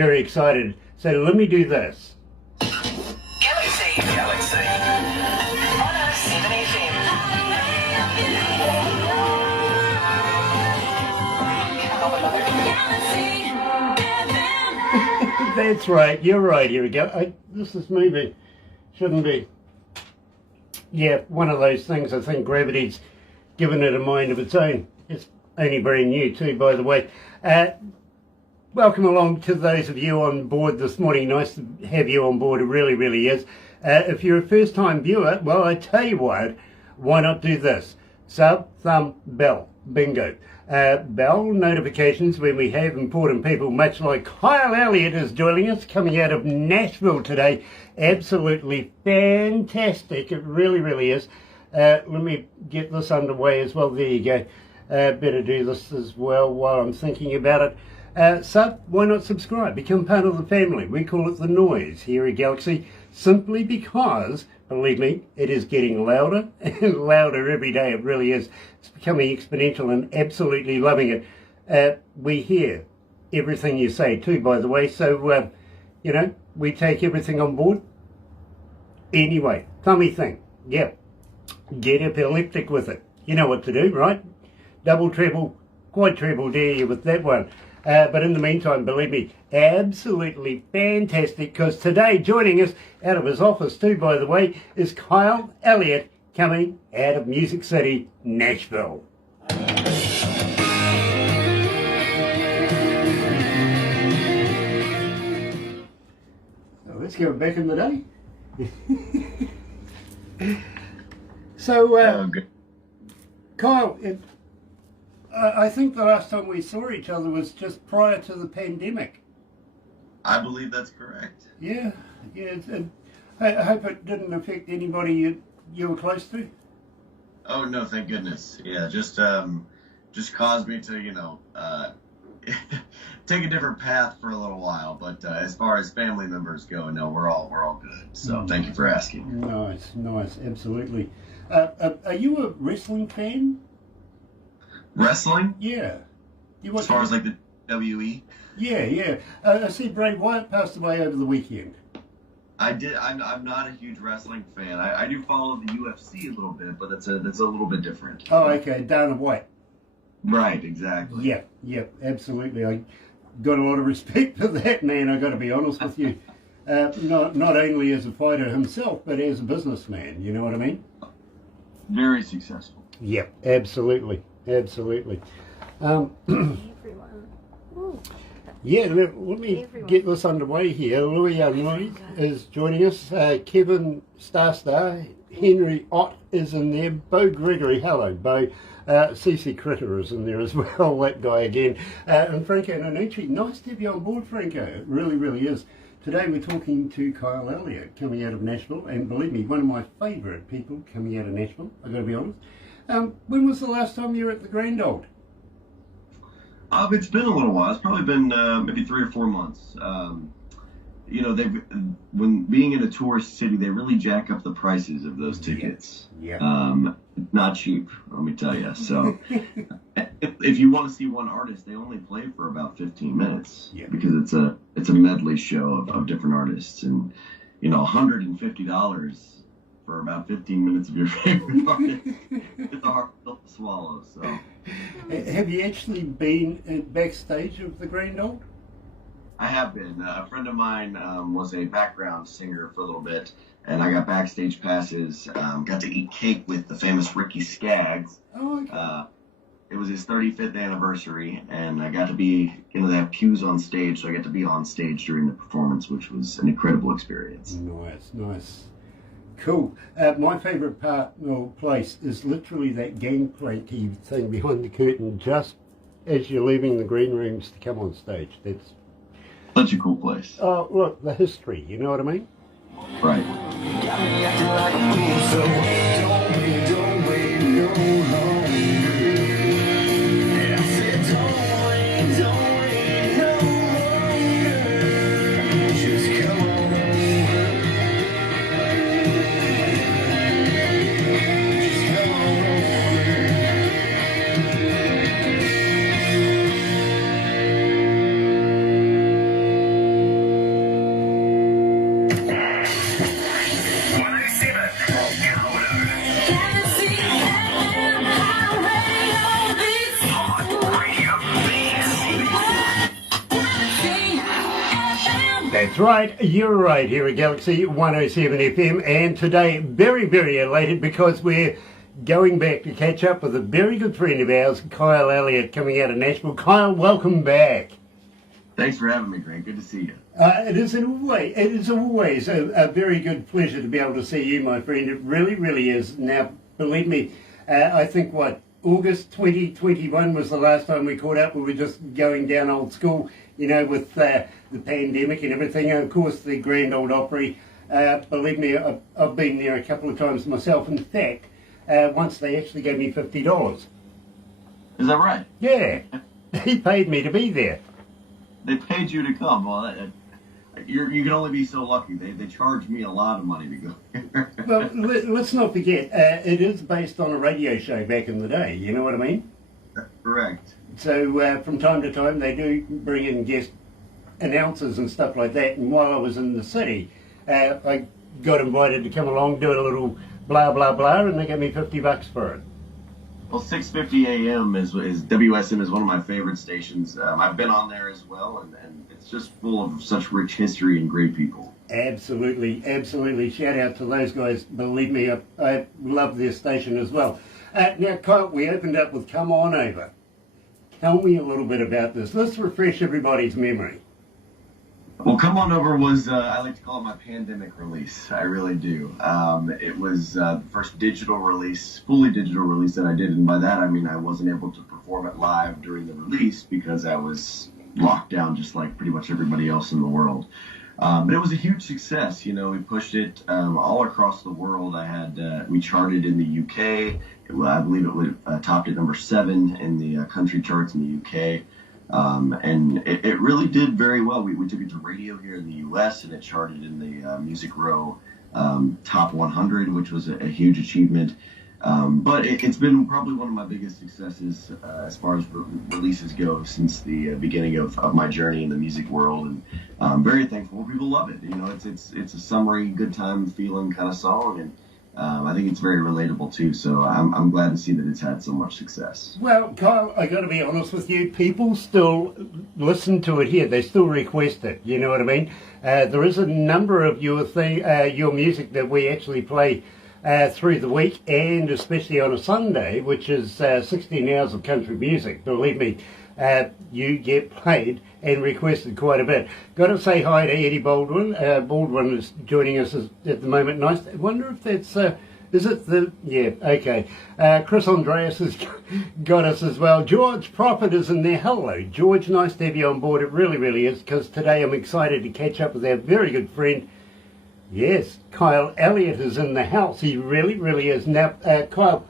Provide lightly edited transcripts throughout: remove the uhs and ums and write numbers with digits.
very excited. So let me do this. Galaxy 107fm. That's right. You're right. Here we go. This is moving. Shouldn't be. Yeah, one of those things. I think gravity's given it a mind of its own. It's only brand new too, by the way. Welcome along to those of you on board this morning. Nice to have you on board. It really, really is. If you're a first-time viewer, well, I tell you what, why not do this? Sub, thumb, bell. Bingo. Bell notifications when we have important people, much like Kyle Elliott is joining us, coming out of Nashville today. Absolutely fantastic. It really, really is. Let me get this underway as well. There you go. Better do this as well while I'm thinking about it. Sub, why not subscribe? Become part of the family. We call it the noise here at Galaxy, simply because, believe me, it is getting louder and louder every day. It really is. It's becoming exponential and absolutely loving it. We hear everything you say too, by the way, so, you know, we take everything on board. Anyway, thummy thing. Yeah, get epileptic with it. You know what to do, right? Double, treble, quite treble dare you with that one. But in the meantime, believe me, absolutely fantastic, because today joining us out of his office too, by the way, is Kyle Elliott, coming out of Music City, Nashville. So let's go back in the day. So, Kyle, I think the last time we saw each other was just prior to the pandemic. I believe that's correct. Yeah. I hope it didn't affect anybody you were close to. Oh no, thank goodness. Yeah, just caused me to, take a different path for a little while. But as far as family members go, no, we're all good. So thank you for asking. Nice, absolutely. Are you a wrestling fan? Wrestling? Yeah. As far as like the WE? Yeah. I see Bray Wyatt passed away over the weekend. I did. I'm not a huge wrestling fan. I do follow the UFC a little bit, but that's a little bit different. Oh, okay. Dana White. Right, exactly. Yeah, absolutely. I got a lot of respect for that man, I got to be honest with you. Not only as a fighter himself, but as a businessman, you know what I mean? Very successful. Yeah, absolutely. Yeah, let me get this underway here. Louis is joining us. Kevin Star, Henry Ott is in there. Bo Gregory, hello Bo. CC Critter is in there as well, that guy again. And Franco Nanucci, nice to have you on board, Franco. It really, really is. Today we're talking to Kyle Elliott, coming out of Nashville, and believe me, one of my favourite people coming out of Nashville, I've got to be honest. When was the last time you were at the Grand Old? It's been a little while. It's probably been maybe 3 or 4 months. When being in a tourist city, they really jack up the prices of those tickets. Yeah. Not cheap, let me tell you. So, if you want to see one artist, they only play for about 15 minutes because it's a medley show of different artists, and $150 for about 15 minutes of your favorite artist. It's a hard pill to swallow. So. Have you actually been backstage of the Grand Old? I have been. A friend of mine was a background singer for a little bit, and I got backstage passes. Got to eat cake with the famous Ricky Skaggs. Oh, okay. It was his 35th anniversary, and I got to be, they have pews on stage, so I got to be on stage during the performance, which was an incredible experience. Nice. Cool. My favourite place is literally that gangplanky thing behind the curtain just as you're leaving the green rooms to come on stage. That's such a cool place. Oh, look, the history, you know what I mean? Right. That's right, you're right here at Galaxy 107 FM, and today very, very elated because we're going back to catch up with a very good friend of ours, Kyle Elliott, coming out of Nashville. Kyle, welcome back. Thanks for having me, Greg. Good to see you. It is always a very good pleasure to be able to see you, my friend. It really, really is. Now, believe me, I think, August 2021 was the last time we caught up. We were just going down old school, with the pandemic and everything. And of course, the Grand Ole Opry. Believe me, I've been there a couple of times myself. In fact, once they actually gave me $50. Is that right? Yeah, he paid me to be there. They paid you to come. Well, you can only be so lucky. They charged me a lot of money to go here. Well, let's not forget, it is based on a radio show back in the day, you know what I mean? Correct. So from time to time they do bring in guest announcers and stuff like that, and while I was in the city, I got invited to come along, do a little blah, blah, blah, and they gave me $50 for it. Well, 6:50 a.m. is WSM is one of my favorite stations. I've been on there as well, and it's just full of such rich history and great people. Absolutely, absolutely. Shout out to those guys. Believe me, I love their station as well. Now, Kyle, we opened up with Come On Over. Tell me a little bit about this. Let's refresh everybody's memory. Well, Come On Over was, I like to call it my pandemic release. I really do. It was the first digital release, fully digital release that I did. And by that, I mean I wasn't able to perform it live during the release because I was locked down just like pretty much everybody else in the world. But it was a huge success. We pushed it all across the world. We charted in the UK. I believe it topped at number 7 in the country charts in the UK. And it really did very well. We took it to radio here in the U.S. and it charted in the Music Row Top 100, which was a huge achievement. But it's been probably one of my biggest successes as far as releases go since the beginning of my journey in the music world. And I'm very thankful people love it. It's a summery, good time feeling kind of song, and I think it's very relatable too, so I'm glad to see that it's had so much success. Well, Kyle, I got to be honest with you, people still listen to it here. They still request it, you know what I mean? There is a number of your music that we actually play through the week, and especially on a Sunday, which is 16 hours of country music. Believe me, you get played and requested quite a bit. Got to say hi to Eddie Baldwin. Baldwin is joining us at the moment. Nice. I wonder if that's, is it the, yeah, okay. Chris Andreas has got us as well. George Prophet is in there. Hello, George. Nice to have you on board. It really, really is, because today I'm excited to catch up with our very good friend. Yes, Kyle Elliott is in the house. He really, really is. Now, Kyle,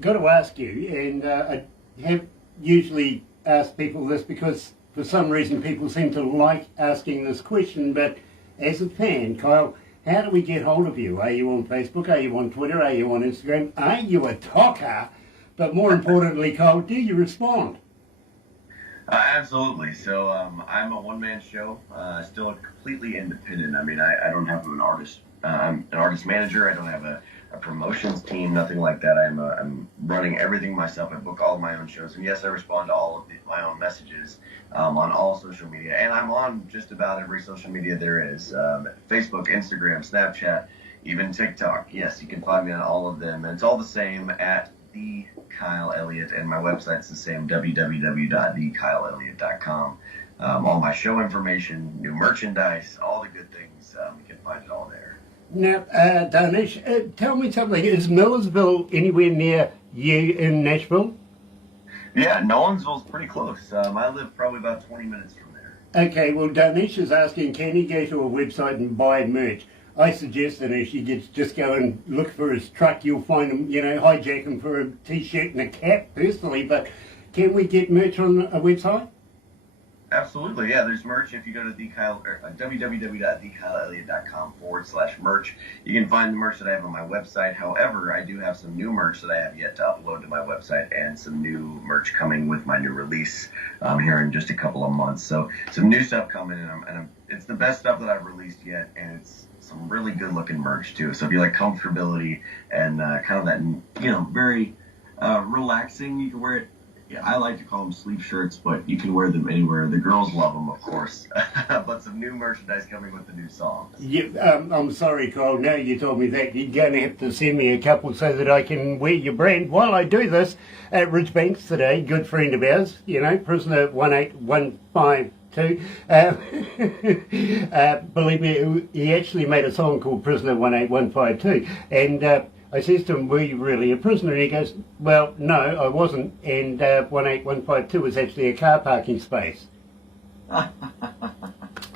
got to ask you, and I have usually asked people this because for some reason people seem to like asking this question, but as a fan, Kyle, how do we get hold of you? Are you on Facebook? Are you on Twitter? Are you on Instagram? Are you a talker? But more importantly, Kyle, do you respond? Absolutely. So I'm a one-man show, still completely independent. I mean, I don't have an artist. I'm an artist manager. I don't have a promotions team, nothing like that. I'm running everything myself. I book all of my own shows, and yes, I respond to all of my own messages on all social media, and I'm on just about every social media there is: Facebook, Instagram, Snapchat, even TikTok. Yes, you can find me on all of them, and it's all the same at the Kyle Elliott, and my website's the same, www.thekyleelliott.com. All my show information, new merchandise, all the good things, you can find it all there. Now, Danish, tell me something. Is Millersville anywhere near you in Nashville? Yeah, Nolensville's pretty close. I live probably about 20 minutes from there. Okay, well, Danish is asking, can he go to a website and buy merch? I suggest that if you just go and look for his truck, you'll find him, hijack him for a t-shirt and a cap, personally. But can we get merch on a website? Absolutely, yeah. There's merch if you go to www.thekyleelliott.com/merch. You can find the merch that I have on my website. However, I do have some new merch that I have yet to upload to my website, and some new merch coming with my new release here in just a couple of months. So some new stuff coming, and it's the best stuff that I've released yet, and it's some really good looking merch too. So if you like comfortability and kind of that, very relaxing, you can wear it Yeah, I like to call them sleeve shirts, but you can wear them anywhere. The girls love them, of course. But some new merchandise coming with the new songs. Yeah, I'm sorry, Kyle. Now you told me that. You're going to have to send me a couple so that I can wear your brand. While I do this, at Ridgebanks today, good friend of ours, prisoner 18152. Believe me, he actually made a song called Prisoner 18152. And I says to him, were you really a prisoner? And he goes, well, no, I wasn't. And 18152 was actually a car parking space.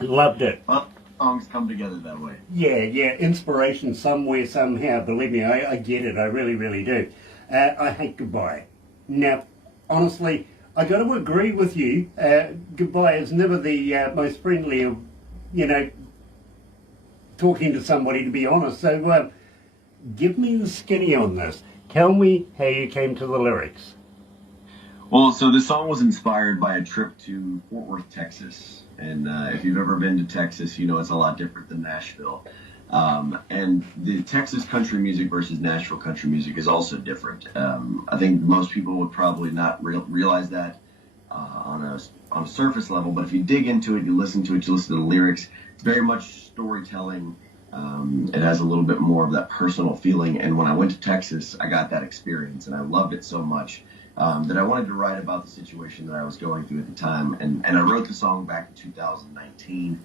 Loved it. Well, songs come together that way. Yeah, inspiration somewhere, somehow. Believe me, I get it. I really, really do. I hate Goodbye. Now, honestly, I got to agree with you. Goodbye is never the most friendly of, talking to somebody, to be honest. So, give me the skinny on this. Tell me how you came to the lyrics. Well, so this song was inspired by a trip to Fort Worth, Texas. And if you've ever been to Texas, you know it's a lot different than Nashville. And the Texas country music versus Nashville country music is also different. I think most people would probably not realize that on a surface level. But if you dig into it, you listen to the lyrics, it's very much storytelling. It has a little bit more of that personal feeling. And when I went to Texas, I got that experience, and I loved it so much that I wanted to write about the situation that I was going through at the time. And I wrote the song back in 2019,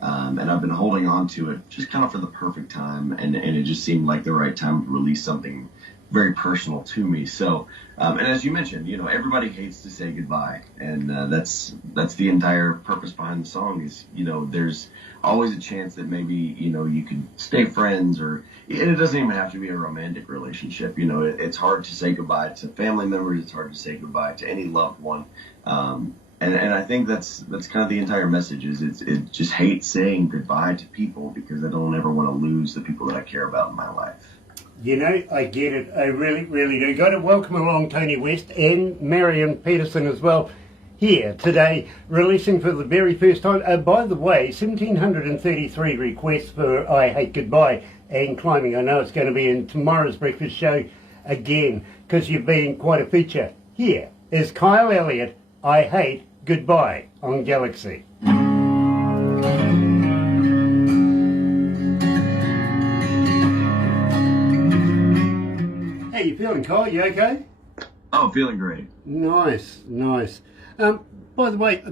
and I've been holding on to it just kind of for the perfect time. And it just seemed like the right time to release something very personal to me. So, and as you mentioned, everybody hates to say goodbye, and that's the entire purpose behind the song. Is there's always a chance that maybe you could stay friends, and it doesn't even have to be a romantic relationship. It's hard to say goodbye to family members. It's hard to say goodbye to any loved one. And I think that's kind of the entire message. Is it just hate saying goodbye to people because I don't ever want to lose the people that I care about in my life. I get it. I really, really do. Got to welcome along Tony West and Marion Peterson as well here today, releasing for the very first time. By the way, 1,733 requests for I Hate Goodbye and climbing. I know it's going to be in tomorrow's breakfast show again because you've been quite a feature. Here is Kyle Elliott, I Hate Goodbye on Galaxy. How you feeling, Kyle? You okay? Oh, feeling great. Nice. By the way,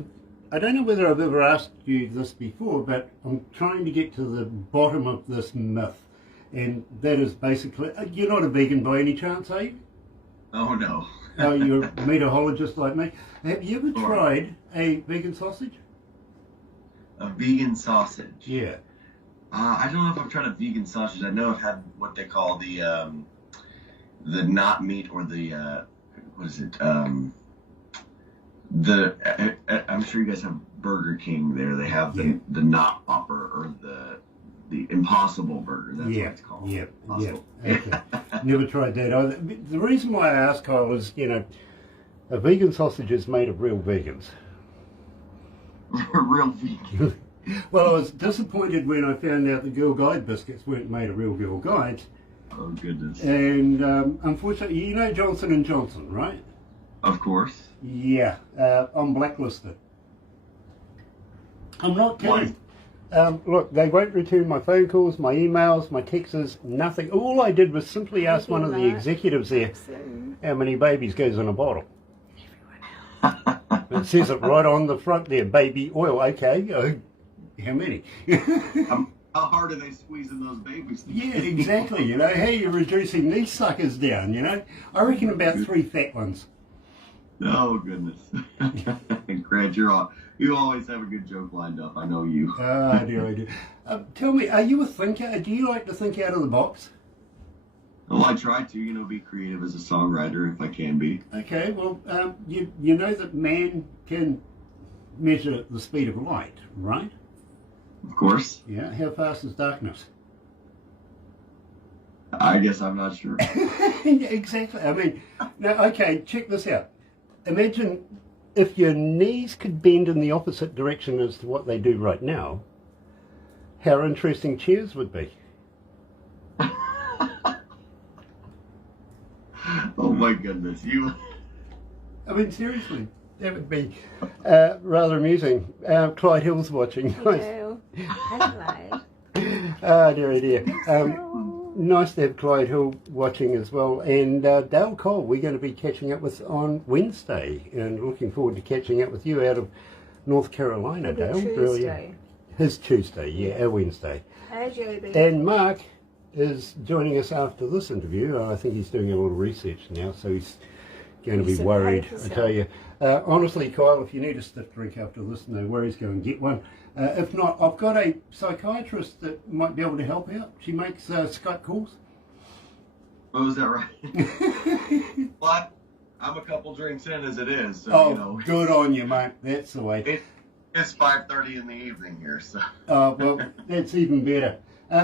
I don't know whether I've ever asked you this before, but I'm trying to get to the bottom of this myth. And that is basically, you're not a vegan by any chance, are you? Oh, no. Oh, you're a meatologist like me. Have you ever tried a vegan sausage? A vegan sausage? Yeah. I don't know if I've tried a vegan sausage. I know I've had what they call the not meat, or the what is it? I'm sure you guys have Burger King there. They have the not Whopper, or the Impossible Burger. That's what it's called. Yeah. Okay. Never tried that either. The reason why I asked, Kyle, is a vegan sausage is made of real vegans. Real vegan. Well, I was disappointed when I found out the Girl Guide biscuits weren't made of real Girl Guides. Oh, goodness. And unfortunately, you know Johnson & Johnson, right? Of course. Yeah, I'm blacklisted. I'm not kidding. Look, they won't return my phone calls, my emails, my texts, nothing. All I did was simply ask one of the executives there how many babies goes in a bottle. It says it right on the front there, baby oil. Okay, how many? How hard are they squeezing those babies? Yeah, exactly. How you're reducing these suckers down, I reckon about 3 fat ones. Oh, goodness. Grant, you always have a good joke lined up. I know you. I do. Tell me, are you a thinker? Do you like to think out of the box? Well, I try to, be creative as a songwriter if I can be. Okay, well, you know that man can measure the speed of light, right? Of course. Yeah, how fast is darkness? I guess I'm not sure. Exactly. I mean, now, okay, check this out. Imagine if your knees could bend in the opposite direction as to what they do right now, how interesting chairs would be. Oh my goodness, you. I mean, seriously, that would be rather amusing. Clyde Hill's watching. Hello. Hello. Oh, dear, dear. Nice to have Clyde Hill watching as well. And Dale Cole, we're going to be catching up with on Wednesday. And looking forward to catching up with you out of North Carolina, Dale. Tuesday. His Tuesday, yeah, our Wednesday. Hey, JB. And Mark is joining us after this interview. I think he's doing a little research now, so he's going to be worried, I tell you. Honestly, Kyle, if you need a stiff drink after this, no worries, go and get one. If not, I've got a psychiatrist that might be able to help out. She makes Skype calls. Oh, is that right? Well, I'm a couple drinks in as it is, so, Oh, you know. good on you, mate. That's the way. It's 5:30 in the evening here, so. Well, that's even better.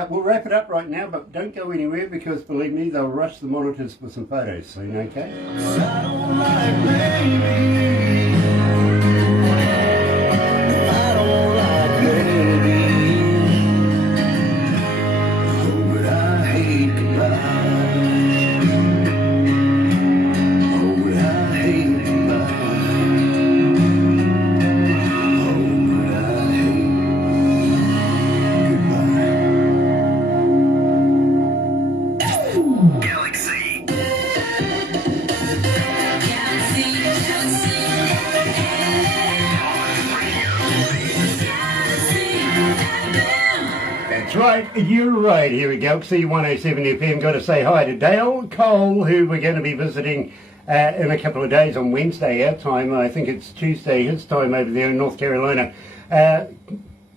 We'll wrap it up right now, but don't go anywhere because, believe me, they'll rush the monitors for some photos soon, okay? I don't like baby. I don't like baby. Oh, but I hate goodbye. Oh, but I hate goodbye. Oh, but I hate goodbye. Galaxy. That's right, you're right. Here we go. galaxy107fm. Got to say hi to Dale Cole, who we're going to be visiting in a couple of days on Wednesday, our time. I think it's Tuesday, his time over there in North Carolina.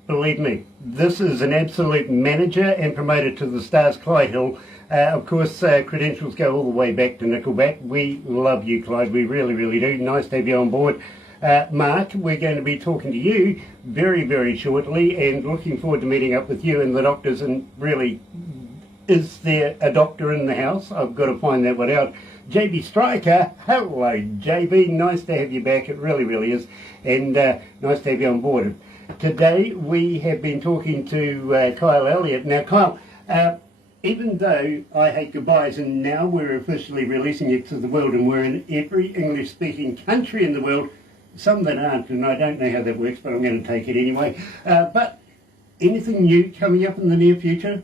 Believe me, this is an absolute manager and promoted to the stars, Clyde Hill. Of course, credentials go all the way back to Nickelback. We love you, Clyde. We really, really do. Nice to have you on board. Mark, we're going to be talking to you very, very shortly and looking forward to meeting up with you and the doctors. And really, is there a doctor in the house? I've got to find that one out. JB Striker, hello JB, nice to have you back. It really, really is. And nice to have you on board. Today we have been talking to Kyle Elliott. Now, Kyle, even though I Hate Goodbyes, and now we're officially releasing it to the world, and we're in every English-speaking country in the world, some that aren't, and I don't know how that works, but I'm going to take it anyway. But anything new coming up in the near future?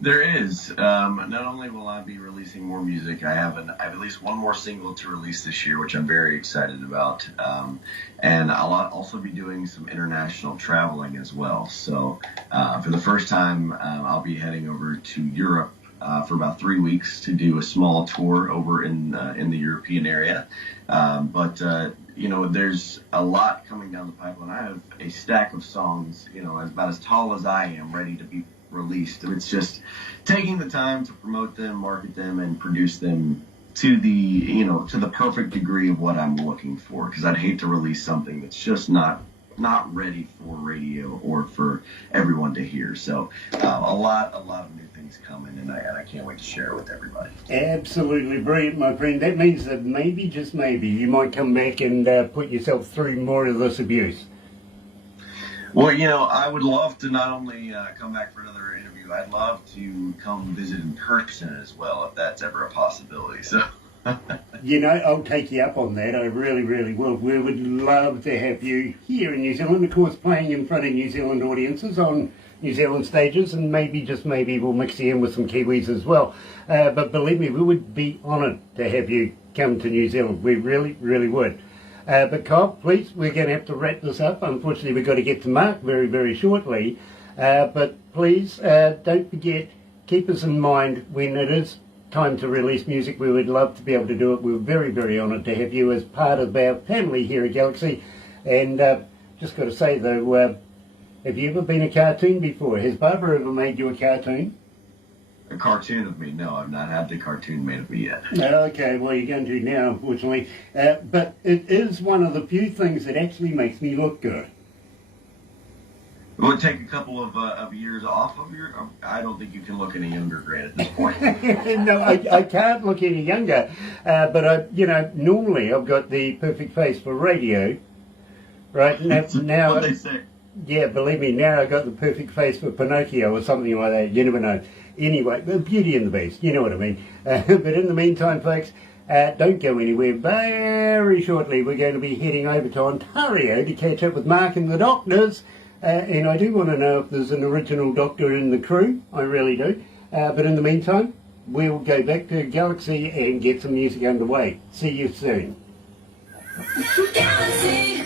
There is. Not only will I be releasing more music, I have at least one more single to release this year, which I'm very excited about. And I'll also be doing some international traveling as well. So for the first time, I'll be heading over to Europe for about 3 weeks to do a small tour over in the European area. But you know, there's a lot coming down the pipeline. I have a stack of songs, you know, about as tall as I am, ready to be released. It's just taking the time to promote them, market them, and produce them to the perfect degree of what I'm looking for. Because I'd hate to release something that's just not ready for radio or for everyone to hear. So a lot of new things coming, and I can't wait to share it with everybody. Absolutely brilliant, my friend. That means that maybe, just maybe, you might come back and put yourself through more of this abuse. Well, you know, I would love to not only come back for another interview, I'd love to come visit in person as well, if that's ever a possibility. So, you know, I'll take you up on that. I really, really will. We would love to have you here in New Zealand, of course, playing in front of New Zealand audiences on New Zealand stages, and maybe, just maybe, we'll mix you in with some Kiwis as well. But believe me, we would be honoured to have you come to New Zealand. We really, really would. But Kyle, please, we're going to have to wrap this up. Unfortunately, we've got to get to Mark very, very shortly. But please, don't forget, keep us in mind when it is time to release music. We would love to be able to do it. We're very, very honoured to have you as part of our family here at Galaxy. And just got to say, though, have you ever been a cartoon before? Has Barbara ever made you a cartoon? a cartoon of me? No, I've not had the cartoon made of me yet. Okay, well, you're going to now, unfortunately. But it is one of the few things that actually makes me look good. Will it take a couple of years off of your... I don't think you can look any younger, Grant, at this point. No, I can't look any younger. But, normally I've got the perfect face for radio. Right? Now what they say. Yeah, believe me, now I've got the perfect face for Pinocchio or something like that. You never know. Anyway, Beauty and the Beast, you know what I mean. But in the meantime, folks, Don't go anywhere. Very shortly we're going to be heading over to Ontario to catch up with Mark and the Doctors. And I do want to know if there's an original Doctor in the crew. I really do. But in the meantime, we'll go back to Galaxy and get some music underway. See you soon. Galaxy.